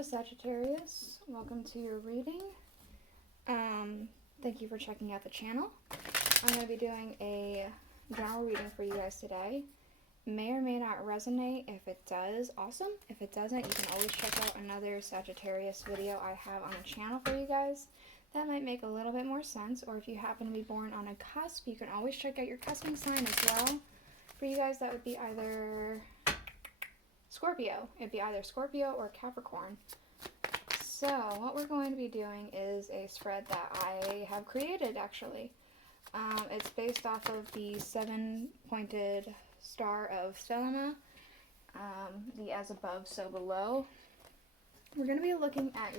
Hello Sagittarius, welcome to your reading. Thank you for checking out the channel. I'm going to be doing a general reading for you guys today. May or may not resonate. If it does, awesome. If it doesn't, you can always check out another Sagittarius video I have on the channel for you guys. That might make a little bit more sense, or if you happen to be born on a cusp, you can always check out your cusping sign as well. For you guys, that would be either Scorpio. It'd be either Scorpio or Capricorn. So what we're going to be doing is a spread that I have created, actually. It's based off of the 7-pointed star of Selena, the as above, so below. We're going to be looking at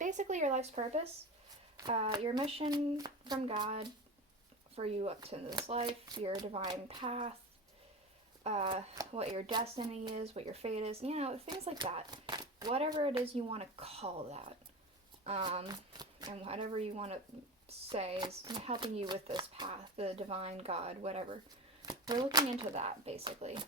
basically your life's purpose, your mission from God for you up to this life, your divine path, what your destiny is, what your fate is, you know, things like that. Whatever it is you want to call that. And whatever you want to say is helping you with this path, the divine God, whatever. We're looking into that, basically.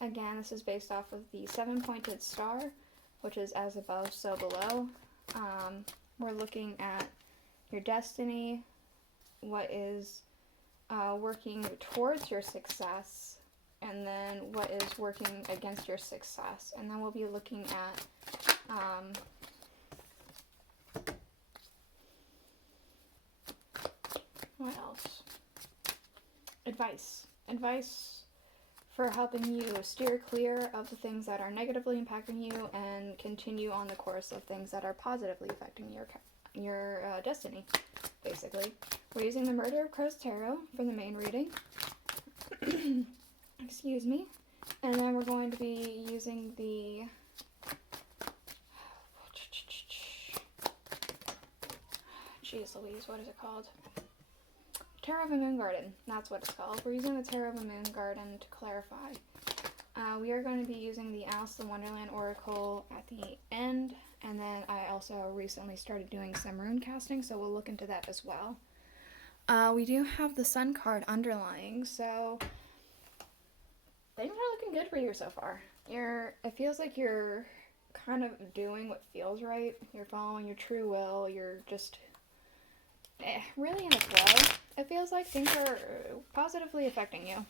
Again, this is based off of the 7-pointed star, which is as above, so below. We're looking at your destiny, what is working towards your success, and then what is working against your success. And then we'll be looking at what else? Advice for helping you steer clear of the things that are negatively impacting you and continue on the course of things that are positively affecting your destiny, basically. We're using the Murder of Crows Tarot for the main reading. Excuse me. And then we're going to be using the jeez Louise, what is it called? Tarot of a Moon Garden. That's what it's called. We're using the Tarot of a Moon Garden to clarify. We are going to be using the Alice in Wonderland Oracle at the end. And then I also recently started doing some rune casting, so we'll look into that as well. We do have the Sun card underlying, so things are looking good for you so far. It feels like you're kind of doing what feels right. You're following your true will. You're just really in the flow. It feels like things are positively affecting you.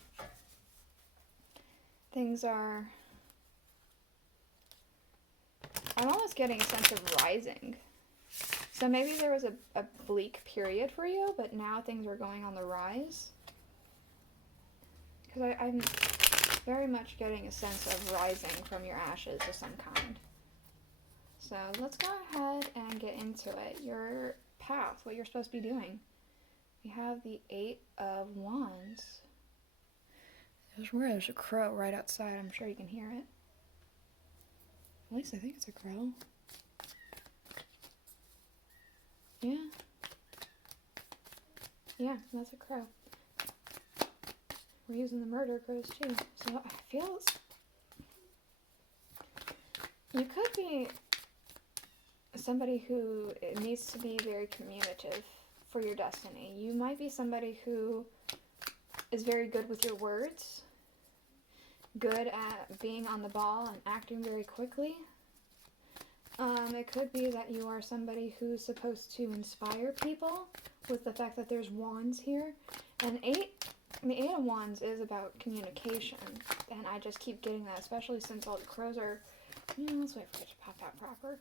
I'm almost getting a sense of rising. So maybe there was a bleak period for you, but now things are going on the rise. Because I'm very much getting a sense of rising from your ashes of some kind. So let's go ahead and get into it. Your path, what you're supposed to be doing. We have the 8 of Wands. There's a crow right outside. I'm sure you can hear it. At least I think it's a crow. Yeah. Yeah, that's a crow. We're using the murder crows too. So I feel you could be somebody who needs to be very communicative for your destiny. You might be somebody who is very good with your words, good at being on the ball and acting very quickly. It could be that you are somebody who's supposed to inspire people with the fact that there's wands here. And the 8 of Wands is about communication. And I just keep getting that, especially since all the crows are, let's wait for it to pop out proper.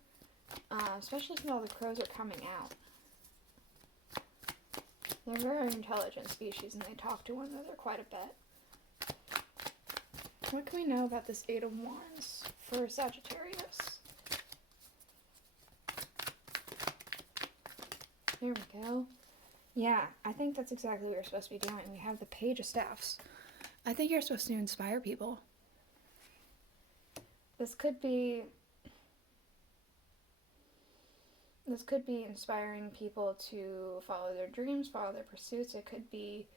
Especially since all the crows are coming out. They're a very intelligent species and they talk to one another quite a bit. What can we know about this 8 of Wands for Sagittarius? There we go. Yeah, I think that's exactly what you're supposed to be doing. We have the Page of Staffs. I think you're supposed to inspire people. This could be inspiring people to follow their dreams, follow their pursuits. It could be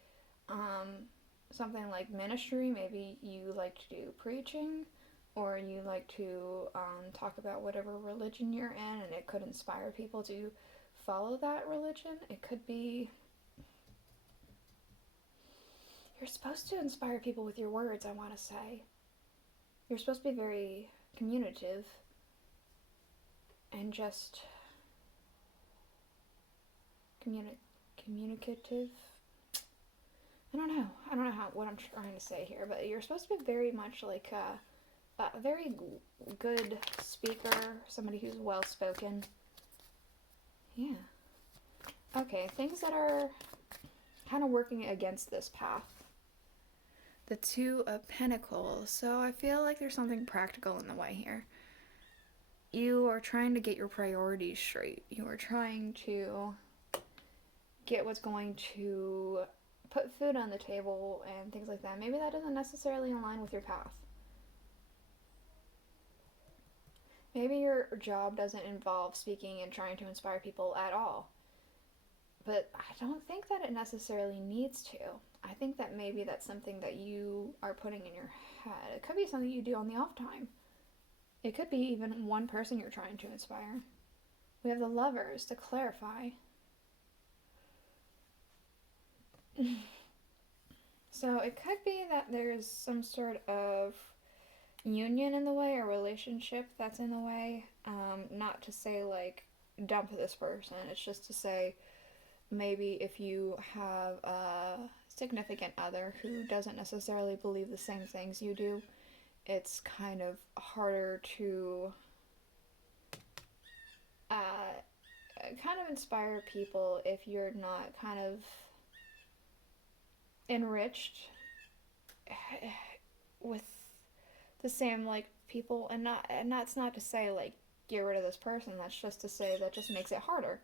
something like ministry. Maybe you like to do preaching, or you like to talk about whatever religion you're in, and it could inspire people to follow that religion. It could be You're supposed to inspire people with your words, I want to say. You're supposed to be very communicative and just communicative. I don't know what I'm trying to say here, but you're supposed to be very much like a very good speaker, somebody who's well spoken. Yeah. Okay, things that are kind of working against this path. The Two of Pentacles. So I feel like there's something practical in the way here. You are trying to get your priorities straight. You are trying to get what's going to put food on the table and things like that. Maybe that doesn't necessarily align with your path. Maybe your job doesn't involve speaking and trying to inspire people at all. But I don't think that it necessarily needs to. I think that maybe that's something that you are putting in your head. It could be something you do on the off time. It could be even one person you're trying to inspire. We have the Lovers to clarify. So it could be that there's some sort of union in the way, or relationship that's in the way. Not to say like dump this person. It's just to say maybe if you have a significant other who doesn't necessarily believe the same things you do, it's kind of harder to kind of inspire people if you're not kind of enriched with the same like people, and that's not to say like get rid of this person. That's just to say that just makes it harder,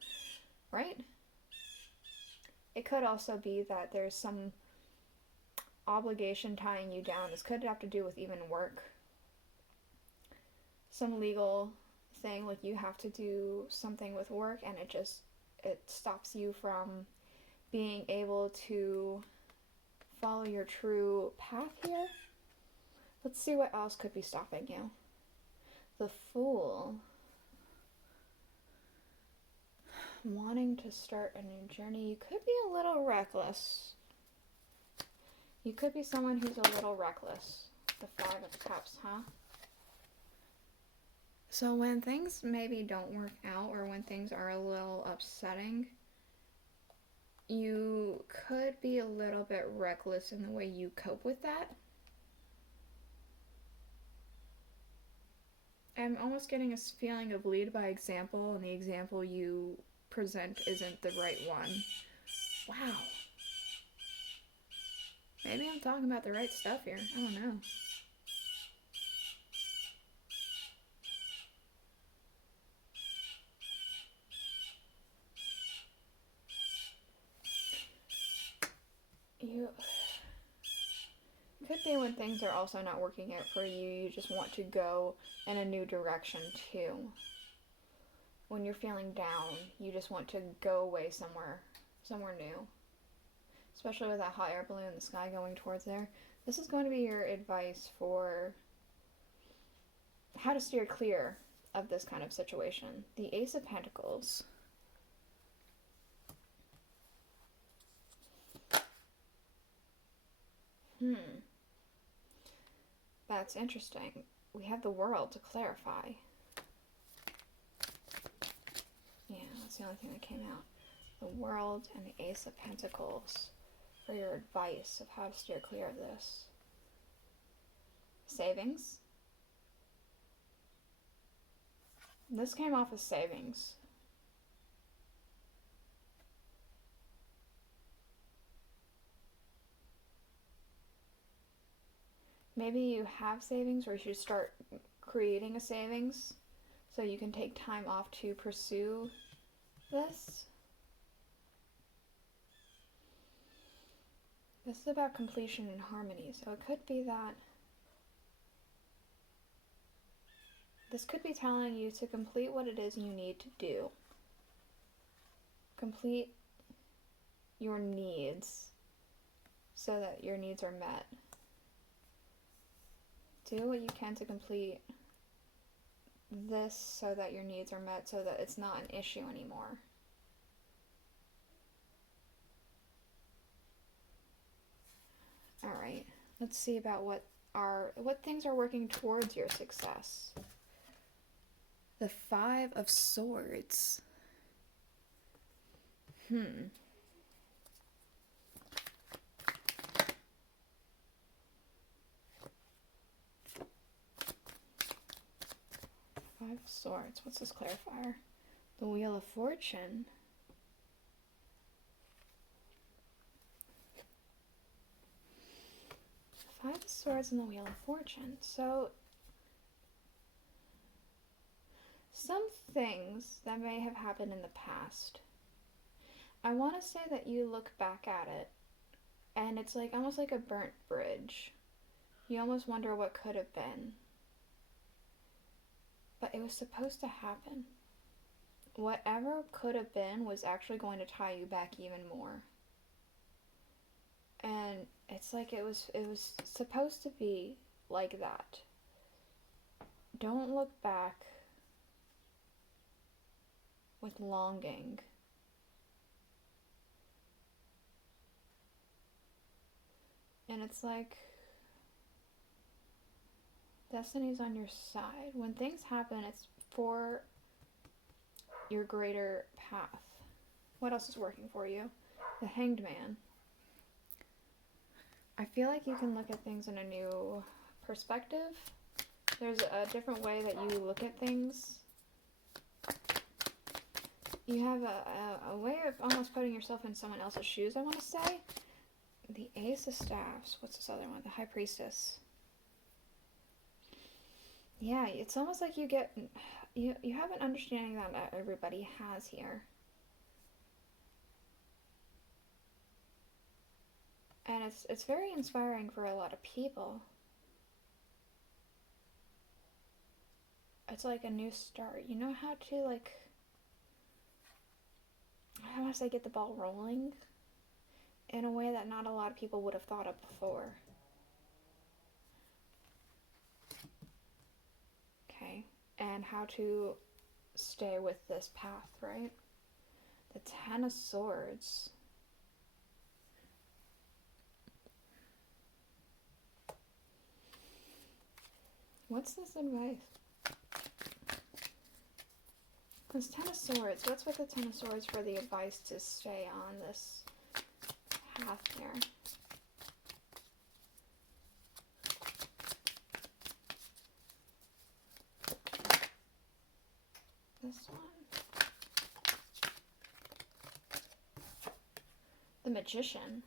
right? It could also be that there's some obligation tying you down. This could have to do with even work. Some legal thing, like you have to do something with work, and it stops you from being able to follow your true path here. Let's see what else could be stopping you. The Fool. Wanting to start a new journey. You could be a little reckless. You could be someone who's a little reckless. The Five of Cups, huh? So when things maybe don't work out, or when things are a little upsetting, you could be a little bit reckless in the way you cope with that. I'm almost getting a feeling of lead by example, and the example you present isn't the right one. Wow. Maybe I'm talking about the right stuff here. I don't know. You could be when things are also not working out for you, you just want to go in a new direction too. When you're feeling down, you just want to go away somewhere new. Especially with that hot air balloon in the sky going towards there. This is going to be your advice for how to steer clear of this kind of situation. The Ace of Pentacles. That's interesting. We have the World to clarify. Yeah, that's the only thing that came out. The World and the Ace of Pentacles for your advice of how to steer clear of this. Savings. This came off as savings. Maybe you have savings, or you should start creating a savings so you can take time off to pursue this. This is about completion and harmony, so it could be that this could be telling you to complete what it is you need to do. Complete your needs so that your needs are met. Do what you can to complete this so that your needs are met, so that it's not an issue anymore. All right, let's see about what things are working towards your success. The Five of Swords. Five of Swords. What's this clarifier? The Wheel of Fortune. Five of Swords and the Wheel of Fortune. So, some things that may have happened in the past, I want to say that you look back at it and it's like almost like a burnt bridge. You almost wonder what could have been. But it was supposed to happen. Whatever could have been was actually going to tie you back even more. And it's like it was supposed to be like that. Don't look back with longing. And it's like destiny's on your side. When things happen, it's for your greater path. What else is working for you? The Hanged Man. I feel like you can look at things in a new perspective. There's a different way that you look at things. You have a way of almost putting yourself in someone else's shoes, I want to say. The Ace of Staffs. What's this other one? The High Priestess. Yeah, it's almost like you have an understanding that not everybody has here. And it's very inspiring for a lot of people. It's like a new start. You know how to, like, how do I say, get the ball rolling in a way that not a lot of people would have thought of before. Okay, and how to stay with this path, right? The Ten of Swords. What's this advice? This Ten of Swords. What's with the Ten of Swords for the advice to stay on this path here? This one. The Magician.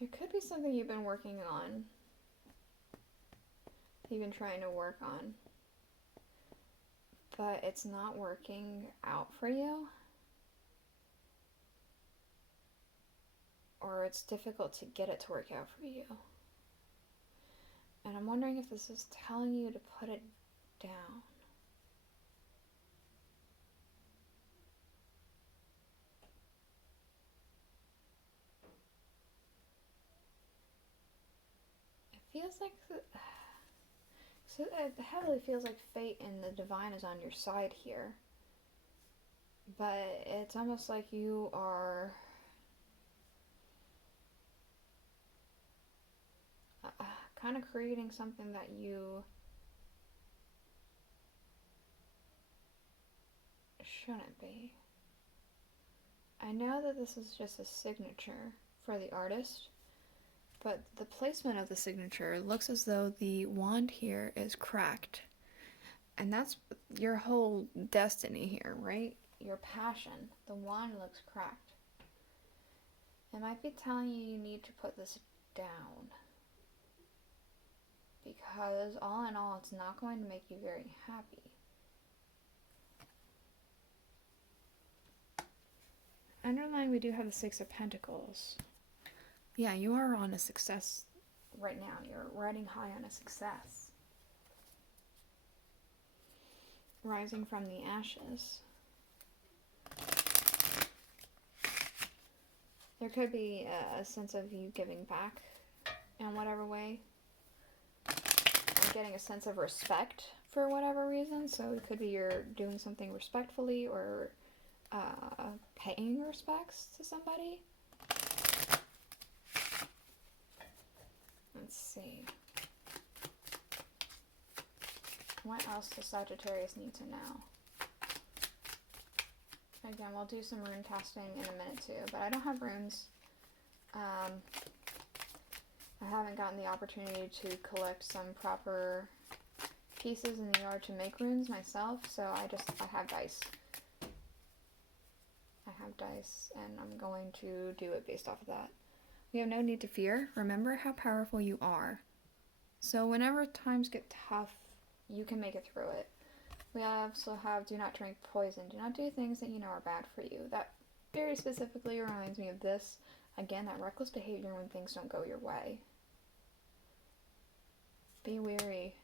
There could be something you've been working on, you've been trying to work on, but it's not working out for you, or it's difficult to get it to work out for you. And I'm wondering if this is telling you to put it down. Feels like so it heavily feels like fate and the divine is on your side here, but it's almost like you are kind of creating something that you shouldn't be. I know that this is just a signature for the artist, but the placement of the signature looks as though the wand here is cracked. And that's your whole destiny here, right? Your passion. The wand looks cracked. It might be telling you need to put this down. Because all in all, it's not going to make you very happy. Underline, we do have the Six of Pentacles. Yeah, you are on a success right now. You're riding high on a success. Rising from the ashes. There could be a sense of you giving back in whatever way. Or getting a sense of respect for whatever reason. So it could be you're doing something respectfully or paying respects to somebody. Let's see. What else does Sagittarius need to know? Again, we'll do some rune testing in a minute too, but I don't have runes. I haven't gotten the opportunity to collect some proper pieces in the yard to make runes myself, so I have dice. I have dice, and I'm going to do it based off of that. We have no need to fear. Remember how powerful you are. So whenever times get tough, you can make it through it. We also have do not drink poison. Do not do things that you know are bad for you. That very specifically reminds me of this. Again, that reckless behavior when things don't go your way. Be wary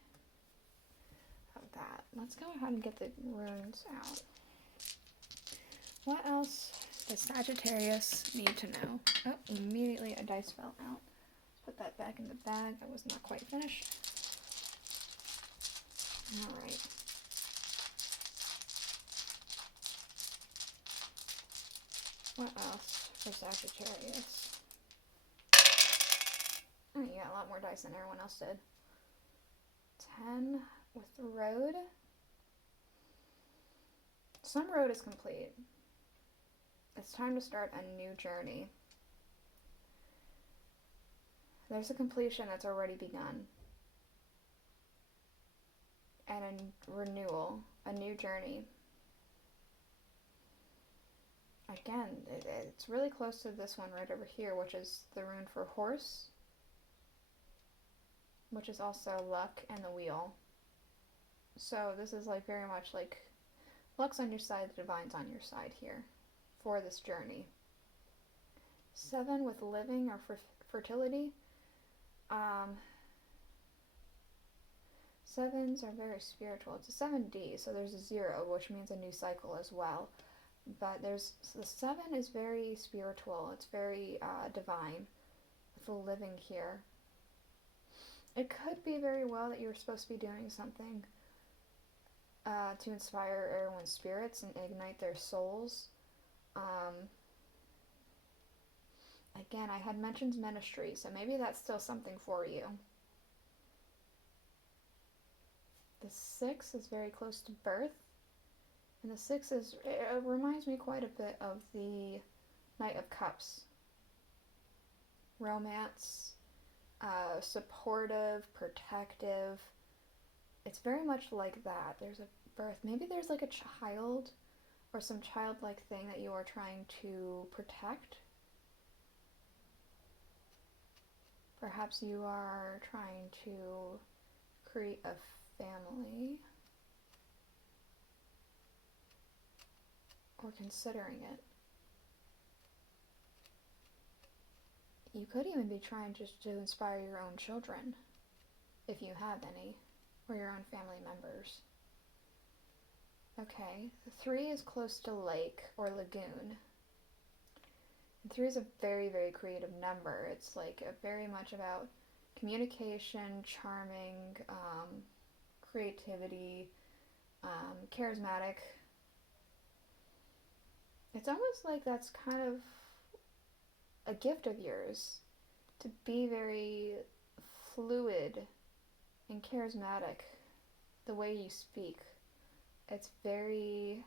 of that. Let's go ahead and get the runes out. What else does Sagittarius need to know? Oh, immediately a dice fell out. Put that back in the bag. I was not quite finished. Alright. What else for Sagittarius? Oh, you got a lot more dice than everyone else did. 10 with the road. Some road is complete. It's time to start a new journey. There's a completion that's already begun. And a renewal, a new journey. Again, it's really close to this one right over here, which is the rune for horse, which is also luck and the wheel. So this is like very much like luck's on your side, the divine's on your side here for this journey. 7 with living or fertility. 7s are very spiritual. It's a 7D, so there's a 0, which means a new cycle as well. But the 7 is very spiritual. It's very divine with the living here. It could be very well that you were supposed to be doing something to inspire everyone's spirits and ignite their souls. Again, I had mentioned ministry, so maybe that's still something for you. The 6 is very close to birth. And the 6 it reminds me quite a bit of the Knight of Cups. Romance, supportive, protective. It's very much like that. There's a birth. Maybe there's like a child or some childlike thing that you are trying to protect. Perhaps you are trying to create a family. Or considering it. You could even be trying just to inspire your own children, if you have any, or your own family members. Okay, the 3 is close to lake or lagoon. And 3 is a very, very creative number. It's like very much about communication, charming, creativity, charismatic. It's almost like that's kind of a gift of yours, to be very fluid and charismatic, the way you speak. It's very,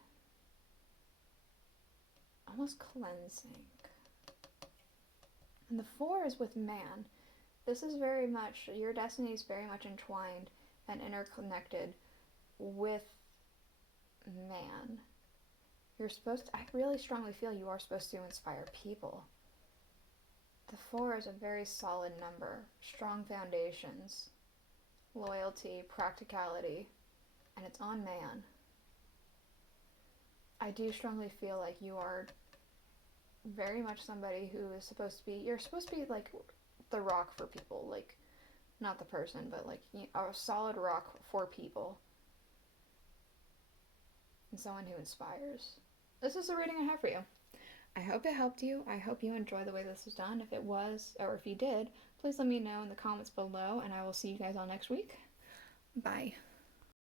almost cleansing. And the 4 is with man. This is very much, your destiny is very much entwined and interconnected with man. You're supposed to, I really strongly feel you are supposed to inspire people. The 4 is a very solid number. Strong foundations, loyalty, practicality, and it's on man. I do strongly feel like you are very much somebody who is supposed to be, you're supposed to be like the rock for people, like not the person, but like a solid rock for people. And someone who inspires. This is the reading I have for you. I hope it helped you. I hope you enjoy the way this was done. If it was, or if you did, please let me know in the comments below, and I will see you guys all next week. Bye.